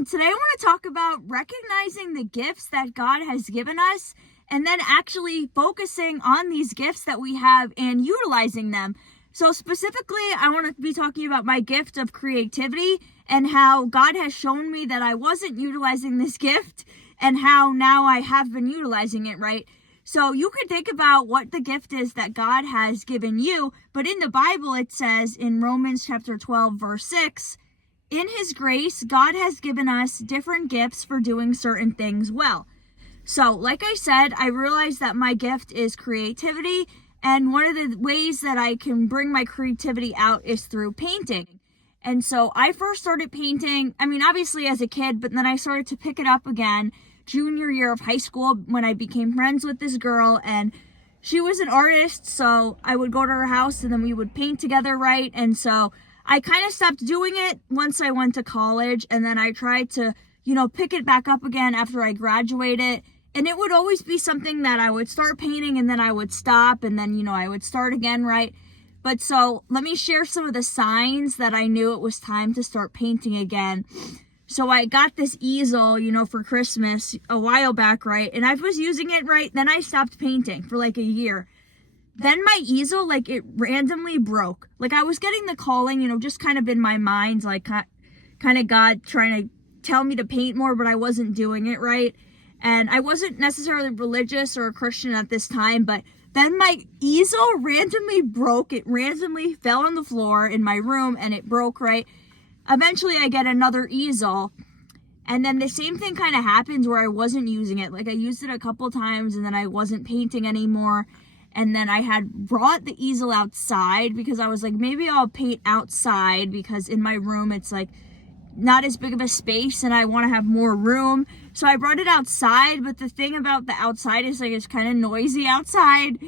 and today I want to talk about recognizing the gifts that God has given us and then actually focusing on these gifts that we have and utilizing them. So specifically, I want to be talking about my gift of creativity and how God has shown me that I wasn't utilizing this gift and how now I have been utilizing it, right? So you could think about what the gift is that God has given you, but in the Bible it says in Romans chapter 12, verse 6, in his grace, God has given us different gifts for doing certain things well. So, like I said, I realized that my gift is creativity, and one of the ways that I can bring my creativity out is through painting. And so I first started painting, obviously as a kid, but then I started to pick it up again junior year of high school when I became friends with this girl, and she was an artist, so I would go to her house and then we would paint together, right? And so I kind of stopped doing it once I went to college, and then I tried to, pick it back up again after I graduated. And it would always be something that I would start painting and then I would stop and then, I would start again, right? But so let me share some of the signs that I knew it was time to start painting again. So I got this easel, for Christmas a while back, right? And I was using it, right? Then I stopped painting for like a year. Then my easel, it randomly broke. I was getting the calling, just kind of in my mind, kind of God trying to tell me to paint more, but I wasn't doing it, right? And I wasn't necessarily religious or a Christian at this time, but then my easel randomly broke. It randomly fell on the floor in my room and it broke, right? Eventually I get another easel, and then the same thing kind of happens where I wasn't using it. I used it a couple times and then I wasn't painting anymore. And then I had brought the easel outside because I was like, maybe I'll paint outside because in my room it's not as big of a space and I want to have more room. So I brought it outside, but the thing about the outside is it's kind of noisy outside.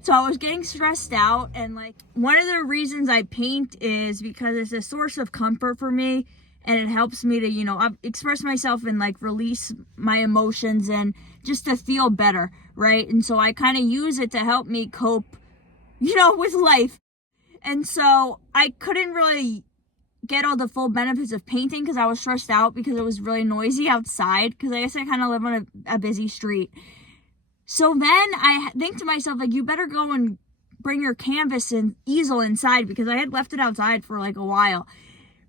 So I was getting stressed out, and one of the reasons I paint is because it's a source of comfort for me, and it helps me to, express myself and release my emotions and just to feel better, right? And so I kind of use it to help me cope, with life. And so I couldn't really get all the full benefits of painting because I was stressed out because it was really noisy outside, because I guess I kind of live on a busy street. So then I think to myself, you better go and bring your canvas and easel inside, because I had left it outside for a while,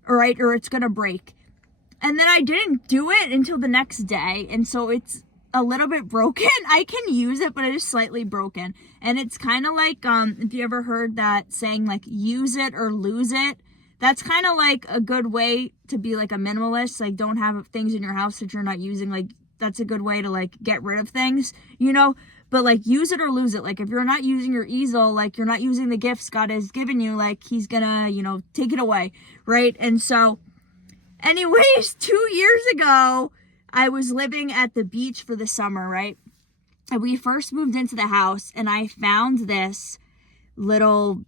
right? Or it's going to break. And then I didn't do it until the next day. And so it's a little bit broken. I can use it, but it is slightly broken. And it's kind of if you ever heard that saying, use it or lose it. That's kind of a good way to be a minimalist. Don't have things in your house that you're not using. That's a good way to get rid of things, but use it or lose it. If you're not using your easel, you're not using the gifts God has given you, he's gonna, take it away, right? And so anyways, 2 years ago, I was living at the beach for the summer, right? And we first moved into the house, and I found this little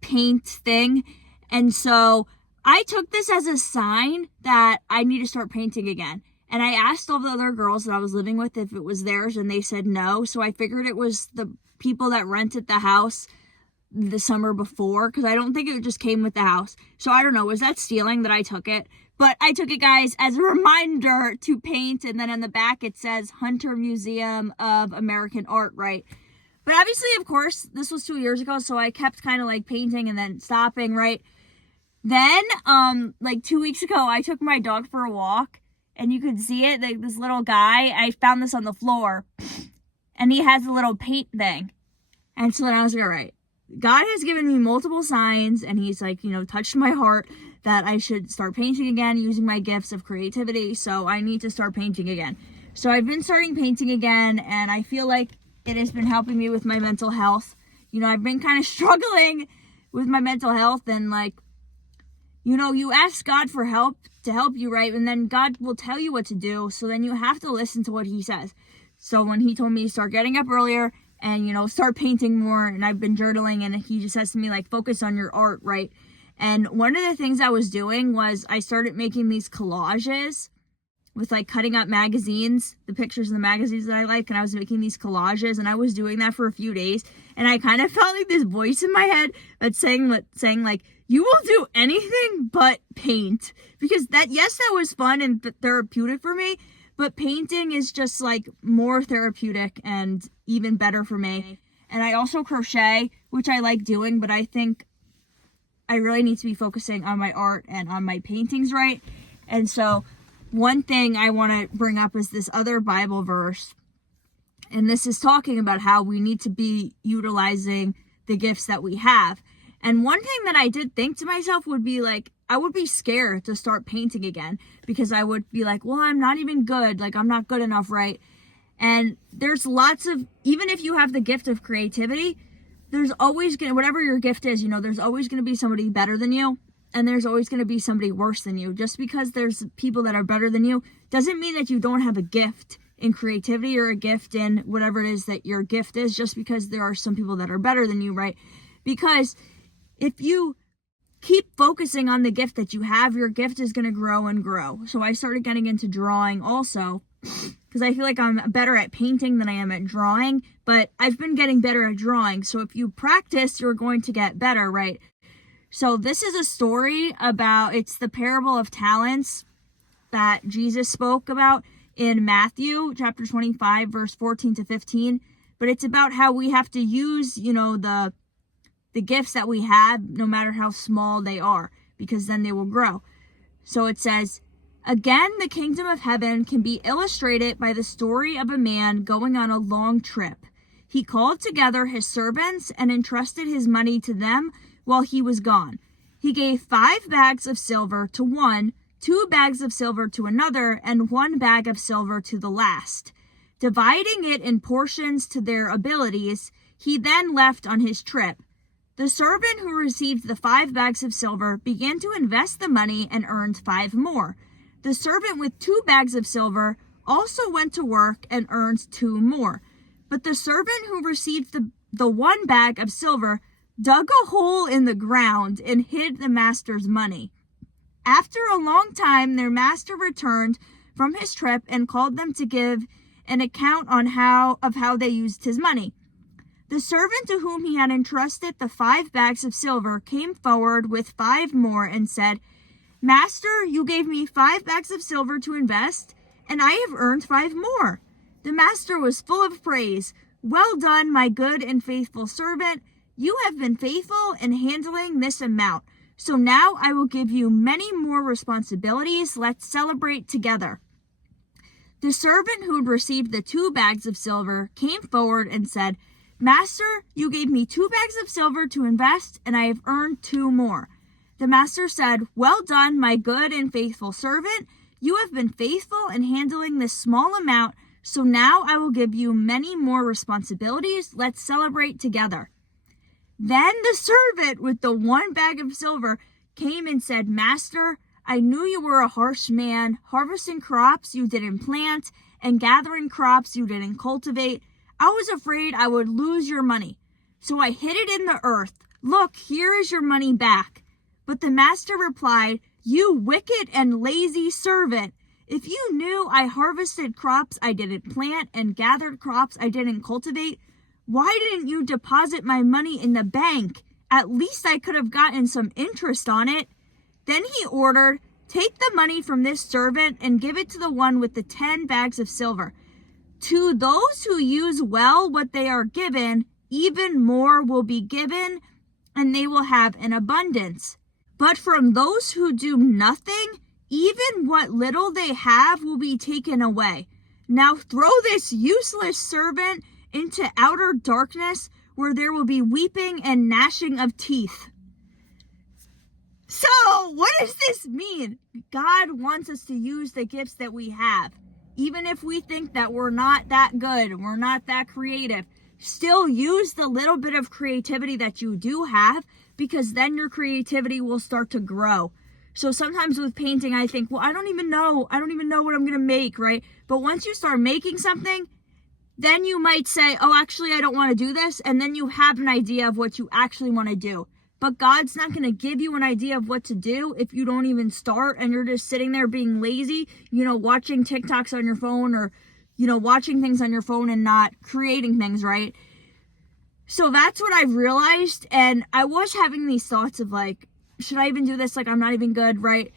paint thing. And so I took this as a sign that I need to start painting again. And I asked all the other girls that I was living with if it was theirs, and they said no. So I figured it was the people that rented the house the summer before, because I don't think it just came with the house. So I don't know, was that stealing that I took it? But I took it, guys, as a reminder to paint. And then on the back it says Hunter Museum of American Art, right? But obviously, of course, this was 2 years ago, so I kept kind of painting and then stopping, right? Then, 2 weeks ago, I took my dog for a walk, and you could see it, this little guy, I found this on the floor, and he has a little paint thing. And so then I was all right, God has given me multiple signs, and he's touched my heart that I should start painting again, using my gifts of creativity, so I need to start painting again. So I've been starting painting again, and I feel like it has been helping me with my mental health. I've been kind of struggling with my mental health, and you ask God for help to help you, right? And then God will tell you what to do. So then you have to listen to what he says. So when he told me to start getting up earlier and, start painting more, and I've been journaling, and he just says to me, focus on your art, right? And one of the things I was doing was I started making these collages with cutting up magazines, the pictures in the magazines that I like, and I was making these collages, and I was doing that for a few days, and I kind of felt this voice in my head that's saying you will do anything but paint. Because that was fun and therapeutic for me, but painting is just like more therapeutic and even better for me. And I also crochet, which I like doing, but I think I really need to be focusing on my art and on my paintings, right? And so one thing I want to bring up is this other Bible verse. And this is talking about how we need to be utilizing the gifts that we have. And one thing that I did think to myself would be like, I would be scared to start painting again, because I would be like, well, I'm not even good. Like, I'm not good enough, right? And there's lots of, even if you have the gift of creativity, there's always going to, whatever your gift is, there's always going to be somebody better than you. And there's always going to be somebody worse than you. Just because there's people that are better than you doesn't mean that you don't have a gift in creativity or a gift in whatever it is that your gift is, just because there are some people that are better than you, right? Because if you keep focusing on the gift that you have, your gift is going to grow and grow. So I started getting into drawing also, because I feel like I'm better at painting than I am at drawing, but I've been getting better at drawing. So if you practice, you're going to get better, right? So this is a story about, it's the parable of talents that Jesus spoke about in Matthew chapter 25, verse 14 to 15. But it's about how we have to use, the gifts that we have, no matter how small they are, because then they will grow. So it says, again, the kingdom of heaven can be illustrated by the story of a man going on a long trip. He called together his servants and entrusted his money to them while he was gone. He gave 5 bags of silver to one, 2 bags of silver to another, and 1 bag of silver to the last. Dividing it in portions to their abilities, he then left on his trip. The servant who received the 5 bags of silver began to invest the money and earned 5 more. The servant with 2 bags of silver also went to work and earned 2 more. But the servant who received the 1 bag of silver dug a hole in the ground and hid the master's money. After a long time, their master returned from his trip and called them to give an account of how they used his money. The servant to whom he had entrusted the 5 bags of silver came forward with 5 more and said, Master, you gave me 5 bags of silver to invest, and I have earned 5 more. The master was full of praise. Well done, my good and faithful servant. You have been faithful in handling this amount. So now I will give you many more responsibilities. Let's celebrate together. The servant who had received the 2 bags of silver came forward and said, Master, you gave me 2 bags of silver to invest, and I have earned 2 more. The master said, Well done, my good and faithful servant. You have been faithful in handling this small amount, so now I will give you many more responsibilities. Let's celebrate together. Then the servant with the 1 bag of silver came and said, Master, I knew you were a harsh man, harvesting crops you didn't plant and gathering crops you didn't cultivate. I was afraid I would lose your money, so I hid it in the earth. Look, here is your money back. But the master replied, You wicked and lazy servant. If you knew I harvested crops I didn't plant and gathered crops I didn't cultivate, why didn't you deposit my money in the bank? At least I could have gotten some interest on it. Then he ordered, Take the money from this servant and give it to the one with the 10 bags of silver. To those who use well what they are given, even more will be given, and they will have an abundance. But from those who do nothing, even what little they have will be taken away. Now throw this useless servant into outer darkness, where there will be weeping and gnashing of teeth. So, what does this mean? God wants us to use the gifts that we have. Even if we think that we're not that good, we're not that creative, still use the little bit of creativity that you do have, because then your creativity will start to grow. So sometimes with painting, I think, well, I don't even know what I'm going to make, right? But once you start making something, then you might say, oh, actually, I don't want to do this. And then you have an idea of what you actually want to do. But God's not going to give you an idea of what to do if you don't even start and you're just sitting there being lazy, watching TikToks on your phone or, watching things on your phone and not creating things, right? So that's what I've realized. And I was having these thoughts of like, should I even do this? Like, I'm not even good, right?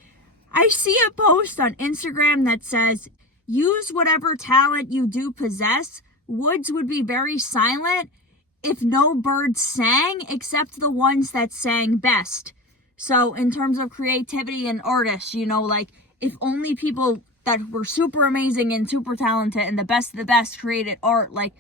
I see a post on Instagram that says, use whatever talent you do possess. Woods would be very silent if no birds sang except the ones that sang best. So in terms of creativity and artists, like if only people that were super amazing and super talented and the best of the best created art, like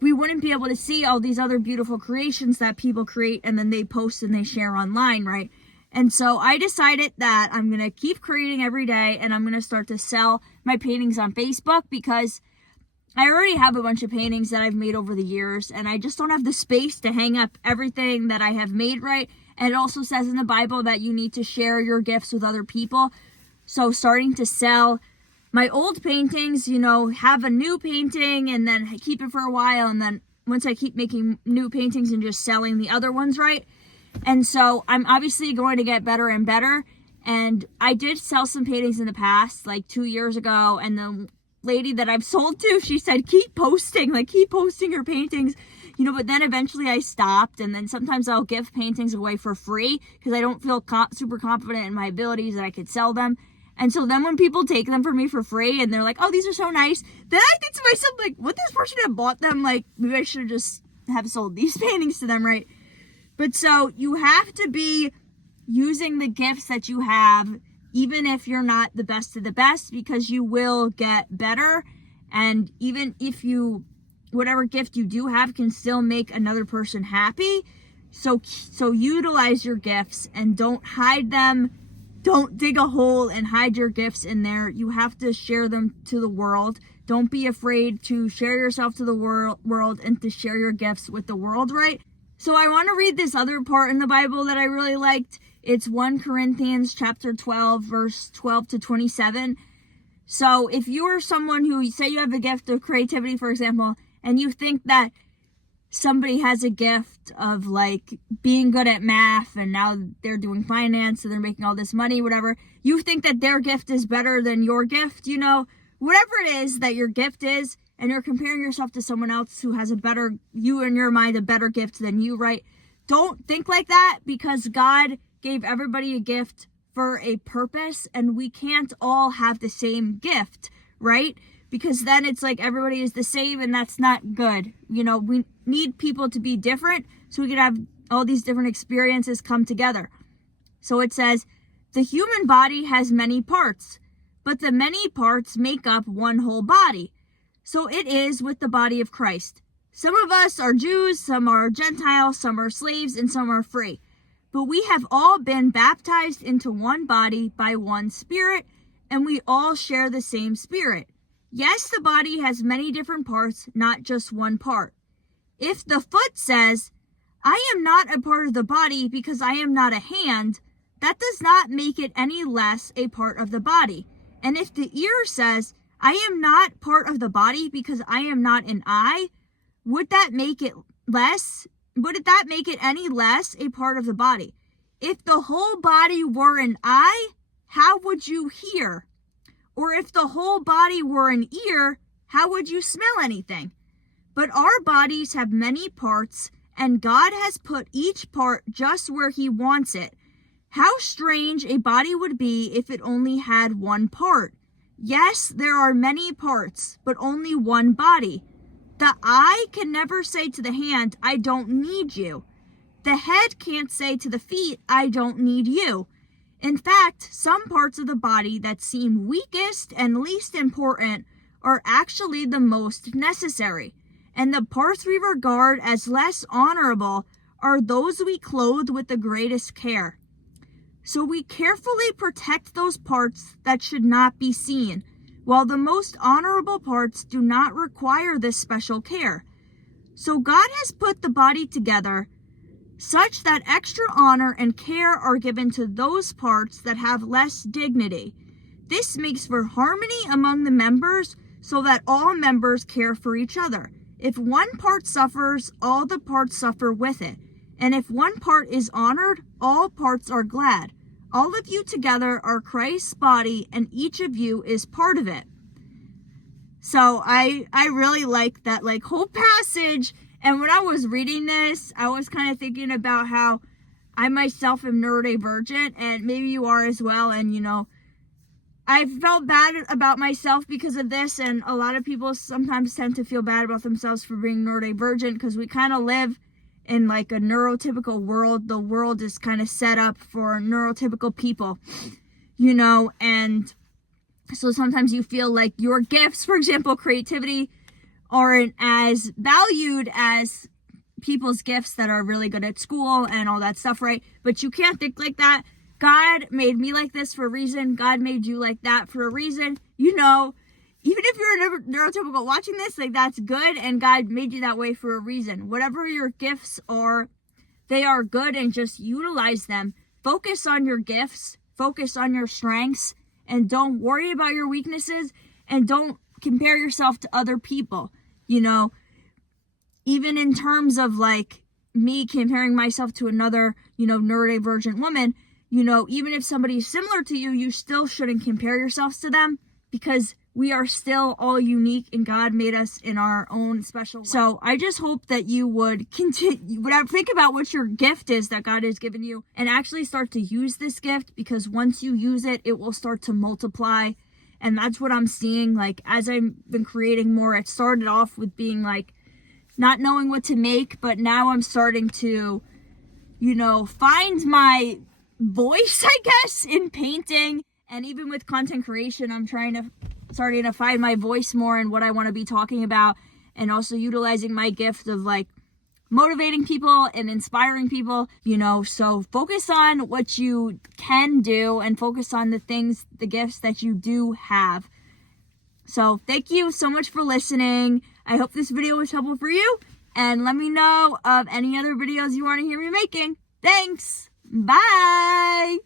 we wouldn't be able to see all these other beautiful creations that people create and then they post and they share online, right? And so I decided that I'm going to keep creating every day, and I'm going to start to sell my paintings on Facebook, because I already have a bunch of paintings that I've made over the years, and I just don't have the space to hang up everything that I have made, right? And it also says in the Bible that you need to share your gifts with other people. So starting to sell my old paintings, have a new painting and then keep it for a while, and then once I keep making new paintings and just selling the other ones, right? And so I'm obviously going to get better and better. And I did sell some paintings in the past, like 2 years ago. And the lady that I've sold to, she said, keep posting your paintings, but then eventually I stopped. And then sometimes I'll give paintings away for free because I don't feel super confident in my abilities that I could sell them. And so then when people take them from me for free and they're like, oh, these are so nice, then I think to myself, like, would this person have bought them? Like, maybe I should have just have sold these paintings to them, right? But so you have to be using the gifts that you have, even if you're not the best of the best, because you will get better. And even if whatever gift you do have can still make another person happy. So utilize your gifts and don't hide them. Don't dig a hole and hide your gifts in there. You have to share them to the world. Don't be afraid to share yourself to the world and to share your gifts with the world, right? So I want to read this other part in the Bible that I really liked. It's 1 Corinthians chapter 12, verse 12 to 27. So if you are someone who, say you have a gift of creativity, for example, and you think that somebody has a gift of like being good at math and now they're doing finance and they're making all this money, whatever, you think that their gift is better than your gift, whatever it is that your gift is, and you're comparing yourself to someone else who has you in your mind, a better gift than you, right? Don't think like that, because God gave everybody a gift for a purpose, and we can't all have the same gift, right? Because then it's like everybody is the same, and that's not good. We need people to be different so we can have all these different experiences come together. So it says, the human body has many parts, but the many parts make up one whole body. So it is with the body of Christ. Some of us are Jews, some are Gentiles, some are slaves, and some are free. But we have all been baptized into one body by one Spirit, and we all share the same Spirit. Yes, the body has many different parts, not just one part. If the foot says, I am not a part of the body because I am not a hand, that does not make it any less a part of the body. And if the ear says, I am not part of the body because I am not an eye, would that make it any less a part of the body? If the whole body were an eye, how would you hear? Or if the whole body were an ear, how would you smell anything? But our bodies have many parts, and God has put each part just where He wants it. How strange a body would be if it only had one part. Yes, there are many parts, but only one body. The eye can never say to the hand, I don't need you. The head can't say to the feet, I don't need you. In fact, some parts of the body that seem weakest and least important are actually the most necessary. And the parts we regard as less honorable are those we clothe with the greatest care. So we carefully protect those parts that should not be seen, while the most honorable parts do not require this special care. So God has put the body together such that extra honor and care are given to those parts that have less dignity. This makes for harmony among the members so that all members care for each other. If one part suffers, all the parts suffer with it. And if one part is honored, all parts are glad. All of you together are Christ's body, and each of you is part of it. So I really like that whole passage. And when I was reading this, I was kind of thinking about how I myself am neurodivergent, and maybe you are as well. And, you know, I felt bad about myself because of this, and a lot of people sometimes tend to feel bad about themselves for being neurodivergent because we kind of live in like a neurotypical world. The world is kind of set up for neurotypical people, you know, and so sometimes you feel like your gifts, for example, creativity, aren't as valued as people's gifts that are really good at school and all that stuff, right? But you can't think like that. God made me like this for a reason. God made you like that for a reason. You know, even if you're a neurotypical watching this, like, that's good, and God made you that way for a reason. Whatever your gifts are, they are good, and just utilize them. Focus on your gifts, focus on your strengths, and don't worry about your weaknesses, and don't compare yourself to other people. You know, even in terms of like me comparing myself to another, you know, neurodivergent woman, you know, even if somebody's similar to you, you still shouldn't compare yourselves to them, because we are still all unique and God made us in our own special way. So I just hope that you would continue, think about what your gift is that God has given you, and actually start to use this gift, because once you use it, it will start to multiply. And that's what I'm seeing. Like, as I've been creating more, it started off with being like not knowing what to make, but now I'm starting to, you know, find my voice, I guess, in painting. And even with content creation, I'm starting to find my voice more and what I want to be talking about, and also utilizing my gift of like motivating people and inspiring people, you know. So focus on what you can do and focus on the things, the gifts that you do have. So thank you so much for listening. I hope this video was helpful for you, and let me know of any other videos you want to hear me making. Thanks. Bye.